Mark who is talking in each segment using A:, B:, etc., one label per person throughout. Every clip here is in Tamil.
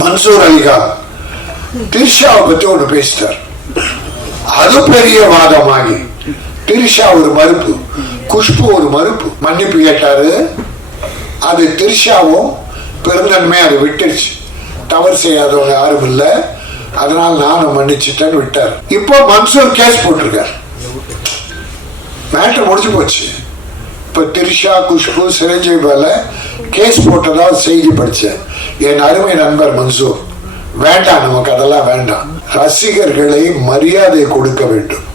A: மன்சூர் அலிகான் திரிஷாவை பத்தி ஒண்ணு பேசிட்டார் அது பெரிய வாதமாகி திரிஷா ஒரு மறுப்பு குஷ்பு ஒரு மறுப்பு மன்னிப்பு கேட்டாரு அது திரிஷாவும் பெருந்தன்மை அதை விட்டுருச்சு தவறு செய்யாதவங்க யாரும் இல்லை அதனால் நானும் மன்னிச்சிட்டேன்னு விட்டார் இப்போ மன்சூர் கேஸ் போட்டிருக்கார் மேட்ரு முடிஞ்சு போச்சு இப்போ திரிஷா குஷ்பு சிரஞ்சீவி மேல கேஸ் போட்டதா செய்தி படித்தேன் என் அருமை நண்பர் மன்சூர் வேண்டாம் நமக்கு அதெல்லாம் வேண்டாம். ரசிகர்களை மரியாதை கொடுக்க வேண்டும்.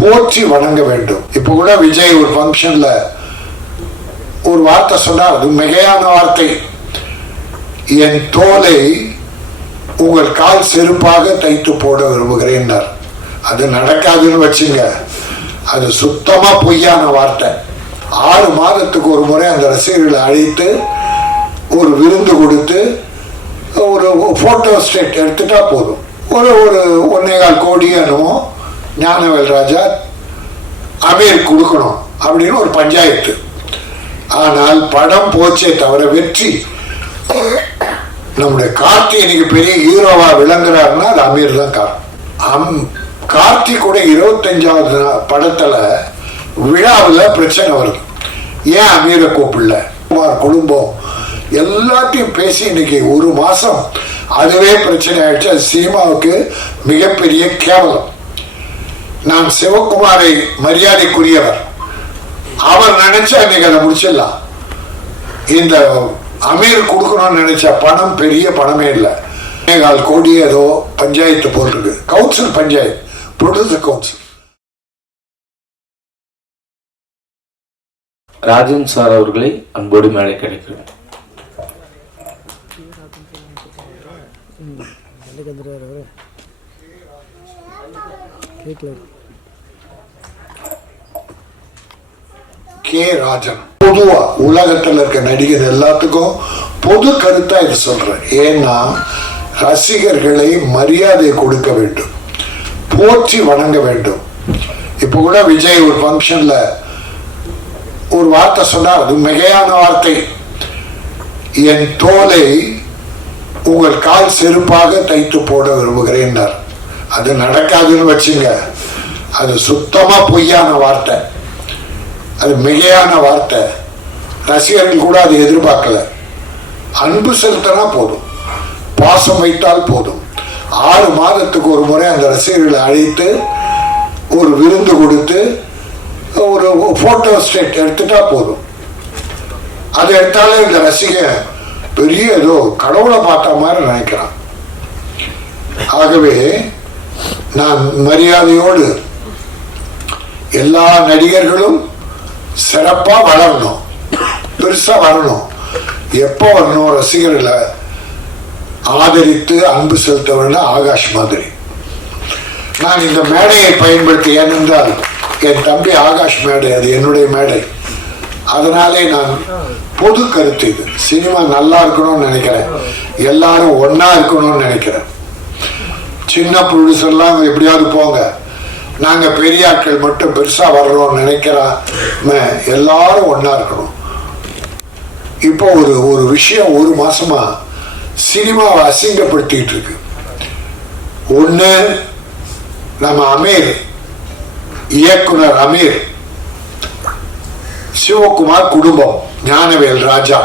A: போற்றி வணங்க வேண்டும். இப்போ கூட விஜய் ஒரு ஃபங்க்ஷன்ல ஒரு வார்த்தை சொன்னார் அது மிகையான வார்த்தை. என் தோலை உங்கள் கால் செருப்பாக தைத்து போட விரும்புகிறேன் அது நடக்காதுன்னு வச்சுங்க. அது சுத்தமா பொய்யான வார்த்தை. ஆறு மாதத்துக்கு ஒரு முறை அந்த ரசிகர்களை அழைத்து ஒரு விருந்து கொடுத்து ஒரு போட்டோ ஸ்டேட் எடுத்துட்டா போதும். ஒரு ஒரு ஒன்னேகால் கோடி என்னவோ ஞானவேல் ராஜா அமீர் கொடுக்கணும் அப்படின்னு ஒரு பஞ்சாயத்து. ஆனால் படம் போச்சே தவிர வெற்றி. நம்முடைய கார்த்தி இன்னைக்கு பெரிய ஹீரோவா விளங்குறாருன்னா அது அமீர் தான் காரணம். அம் கார்த்தி கூட இருபத்தஞ்சாவது படத்துல விழாவில் பிரச்சனை வருது. ஏன் அமீரை கூப்பிடல? குமார் குடும்பம். எல்லாத்தையும் பேசி இன்னைக்கு ஒரு மாசம் அதுவே பிரச்சனை ஆயிடுச்சு அது சினிமாவுக்கு மிகப்பெரிய கேவலம். நான் சிவகுமாரை மரியாதைக்குரியவர். அவர் நினைச்சா இன்னைக்கு அதை முடிச்சிடலாம். இந்த அமீர் கொடுக்கணும்னு நினைச்ச பணம் பெரிய பணமே இல்லை. கால் கோடி ஏதோ பஞ்சாயத்து போட்டிருக்கு. Council panchayat producer council.
B: Rajan sir அவர்களை அன்போடு மேலே கிடைக்கிறேன்.
C: வண்டிக்கு வந்துடுவார் அவர். வீட்டில்
A: கே ராஜன். பொதுவா உலகத்தில் இருக்க நடிகர் எல்லாத்துக்கும் பொது கருத்தா இது சொல்றேன் ஏன்னா ரசிகர்களை மரியாதை கொடுக்க வேண்டும். போற்றி வணங்க வேண்டும். இப்போ கூட விஜய் ஒரு ஃபங்க்ஷன்ல ஒரு வார்த்தை சொன்னார். அது மிகையான வார்த்தை. என் தோலை உங்கள் கால் செருப்பாக தைத்து போட விரும்புகிறேன்னார். அது நடக்காதுன்னு வச்சுங்க. அது சுத்தமாக பொய்யான வார்த்தை. அது மிகையான வார்த்தை. ரசிகர்கள் கூட அதை எதிர்பார்க்கல. அன்பு செலுத்தினா போதும். பாசம் வைத்தால் போதும். ஆறு மாதத்துக்கு ஒரு முறை அந்த ரசிகர்களை அழைத்து ஒரு விருந்து கொடுத்து ஒரு போட்டோ ஸ்டேட் எடுத்துட்டா போதும். அதை எடுத்தாலே இந்த ரசிகன் பெரிய ஏதோ கடவுளை பார்த்த மாதிரி நினைக்கிறான். ஆகவே நான் மரியாதையோடு எல்லா நடிகர்களும் சிறப்பா வளரணும். பெருசா வரணும். எப்போ வரணும் ரசிகர்களை ஆதரித்து அன்பு செலுத்த ஆகாஷ் மாதிரி. நான் இந்த மேடையை பயன்படுத்தி ஏனென்றால் என் தம்பி ஆகாஷ் மேடை அது என்னுடைய மேடை. அதனாலே நான் பொது கருத்து இது. சினிமா நல்லா இருக்கணும்னு நினைக்கிறேன். எல்லாரும் ஒன்னா இருக்கணும்னு நினைக்கிறேன். சின்ன ப்ரொடியூசர்லாம் எப்படியாவது போங்க. நாங்க பெரிய ஆட்கள் மட்டும் பெருசா வரணும்னு நினைக்கிறாம எல்லாரும் ஒன்னா இருக்கணும். இப்போ ஒரு ஒரு விஷயம் ஒரு மாசமா சினிமாவை அசிங்கப்படுத்திட்டு இருக்கு. ஒண்ணு நம்ம அமீர் இயக்குனர் அமீர் சிவகுமார் குடும்பம் ஞானவேல் ராஜா.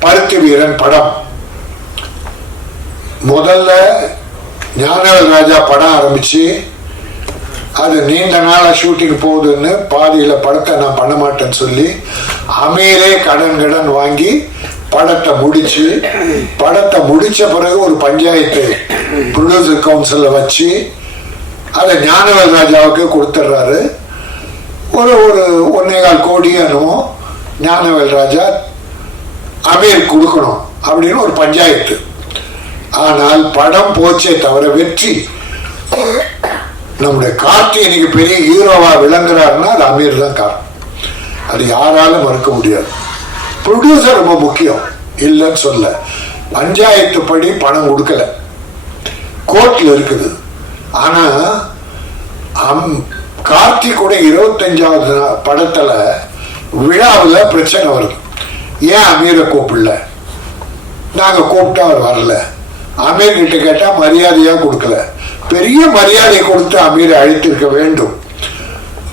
A: பருத்தி வீரன் படம். முதல்ல ஞானவேல் ராஜா படம் ஆரம்பிச்சு அது நீண்ட நாளா ஷூட்டிங் போகுதுன்னு பாதியில படத்தை நான் பண்ண மாட்டேன்னு சொல்லி அமீரே கடன் கடன் வாங்கி படத்தை முடிச்சு படத்தை முடிச்ச பிறகு ஒரு பஞ்சாயத்து ப்ரொடியூசர் கவுன்சிலில் வச்சு அதை ஞானவேல் ராஜாவுக்கு கொடுத்துட்றாரு. ஒரு ஒரு ஒன்னேகால் கோடி என்னவோ ஞானவேல் ராஜா அமீர் கொடுக்கணும் அப்படின்னு ஒரு பஞ்சாயத்து. ஆனால் படம் போச்சே தவிர வெற்றி. நம்முடைய கார்த்தி இன்னைக்கு பெரிய ஹீரோவா விளங்குறாருன்னா அது அமீர் தான் காரணம். அது யாராலும் மறுக்க முடியாது. ப்ரொடியூசர் ரொம்ப முக்கியம். இல்லைன்னு சொல்ல. பஞ்சாயத்து படி பணம் கொடுக்கல. கோர்ட்ல இருக்குது. ஆனா அம் கார்த்திகோட இருபத்தஞ்சாவது படத்தில் படத்துல விழாவில் பிரச்சனை வருது. ஏன் அமீரை கூப்பிடல? நாங்கள் கூப்பிட்டா அவர் வரல. அமீர் கிட்ட கேட்டால் மரியாதையாக கொடுக்கல. பெரிய மரியாதை கொடுத்து அமீரை அழைத்திருக்க வேண்டும்.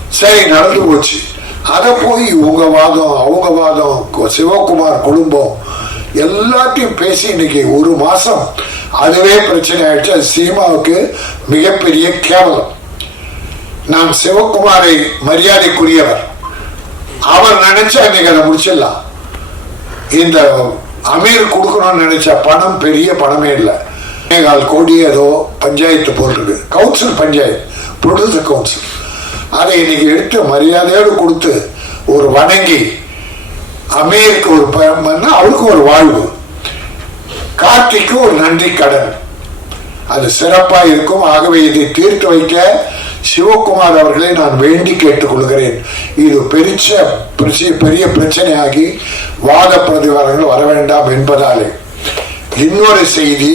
A: சரி நடந்து போச்சு. அதை போய் இவங்க வாதம் அவங்க வாதம் சிவகுமார் குடும்பம் எல்லாத்தையும் பேசி இன்னைக்கு ஒரு மாசம் அதுவே பிரச்சனை ஆயிடுச்சு. அது சினிமாவுக்கு மிகப்பெரிய கேவலம். நாம் சிவகுமாரை மரியாதைக்குரியவர். அவர் நினைச்சா நீங்க அதை முடிச்சிடலாம். இந்த அமீர் கொடுக்கணும்னு நினைச்ச பணம் பெரிய பணமே இல்லை. கால் கோடி ஏதோ பஞ்சாயத்து போட்டிருக்கு. கவுன்சில் பஞ்சாயத்து பொழுது கவுன்சில். அதை இன்னைக்கு எடுத்து மரியாதையோடு கொடுத்து ஒரு வணங்கி அமீருக்கு ஒரு பயம்னா அவருக்கு ஒரு வாழ்வு. கார்த்திக்கு ஒரு நன்றி கடன். அது சிறப்பா இருக்கும். ஆகவே இதை தீர்த்து வைக்க சிவகுமார் அவர்களை நான் வேண்டி கேட்டுக்கொள்கிறேன். இது பெருச்ச பெரிய பிரச்சனையாகி வாத பிரதிவாரங்கள் வர வேண்டாம் என்பதாலே. இன்னொரு செய்தி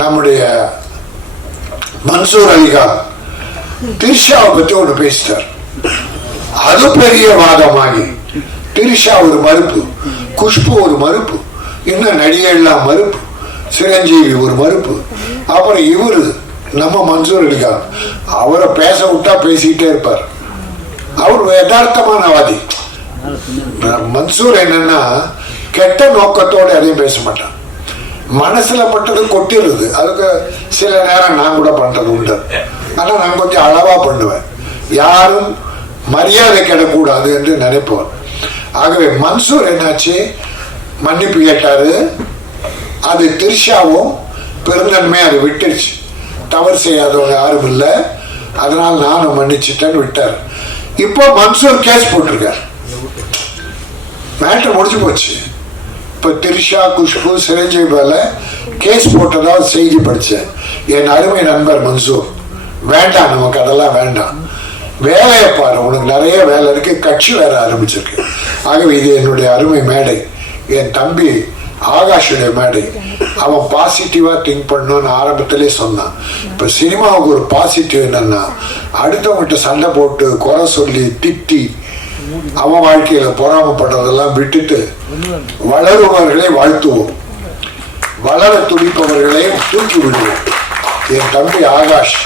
A: நம்முடைய மன்சூர் அலிகான் திரிஷாவை பற்றி ஒன்று பேசிட்டார். அது பெரிய வாதமாகி திரிஷா ஒரு மறுப்பு குஷ்பு ஒரு மறுப்பு இன்னும் நடிகர்லாம் மறுப்பு சிரஞ்சீவி ஒரு மறுப்பு அப்புறம் இவரு நம்ம மன்சூர் அலிகான் அவரை பேச விட்டா பேசிக்கிட்டே இருப்பார். அவர் யதார்த்தமானவாதி மன்சூர் என்னன்னா கெட்ட நோக்கத்தோடு எதையும் பேச மாட்டான். மனசுல பட்டது கொட்டிடுது. அதுக்கு சில நேரம் நான் கூட பண்றது உண்டு. ஆனா நான் கொஞ்சம் அளவா பண்ணுவேன். யாரும் மரியாதை கிடக்கூடாது என்று நினைப்பவர் ஆகவே மன்சூர் என்னாச்சு? மன்னிப்பு கேட்டாரு. அது திரிஷாவும் பெருந்தன்மை அதை விட்டுருச்சு. தவறு செய்யாதவங்க யாரும் இல்லை. அதனால் நானும் மன்னிச்சிட்டேன்னு விட்டார். இப்போ மன்சூர் கேஸ் போட்டிருக்கார். மேட்ரு முடிஞ்சு போச்சு. இப்போ திரிஷா குஷ்பு சிரஞ்சீவி மேல கேஸ் போட்டதா செய்தி படித்தேன் என் அருமை நண்பர் மன்சூர். வேண்டாம் நமக்கு அதெல்லாம் வேண்டாம். வேலையை பாரு உனக்கு நிறைய வேலை இருக்கு. கட்சி வேற ஆரம்பிச்சிருக்கு. ஆகவே இது என்னுடைய அருமை மேடை. என் தம்பி ஆகாஷுடைய மேடை. அவன் பாசிட்டிவா திங்க் பண்ணணும்னு ஆரம்பத்திலே சொன்னான். இப்ப சினிமாவுக்கு ஒரு பாசிட்டிவ் என்னன்னா அடுத்தவங்ககிட்ட சண்டை போட்டு குறை சொல்லி திட்டி அவன் வாழ்க்கையில பொறாமப்படுறதெல்லாம் விட்டுட்டு வளருபவர்களை வாழ்த்துவோம். வளர துடிப்பவர்களை தூக்கி விடுவோம் என் தம்பி ஆகாஷ்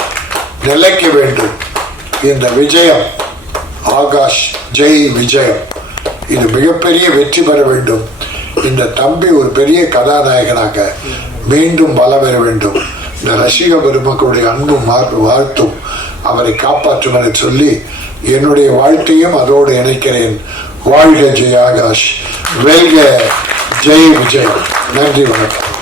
A: நிலைக்க வேண்டும். இந்த விஜயம் ஆகாஷ் ஜெய் விஜயம். இது மிகப்பெரிய வெற்றி பெற வேண்டும். இந்த தம்பி ஒரு பெரிய கதாநாயகனாக மீண்டும் வள பெற வேண்டும். இந்த ரசிக பெருமக்களுடைய அன்பும் வாழ்த்தும். அவரை காப்பாற்றும் என சொல்லி என்னுடைய வாழ்க்கையும் அதோடு இணைக்கிறேன். வாழ்க ஜெய் ஆகாஷ். வெல்க ஜெய் விஜய். நன்றி வணக்கம்.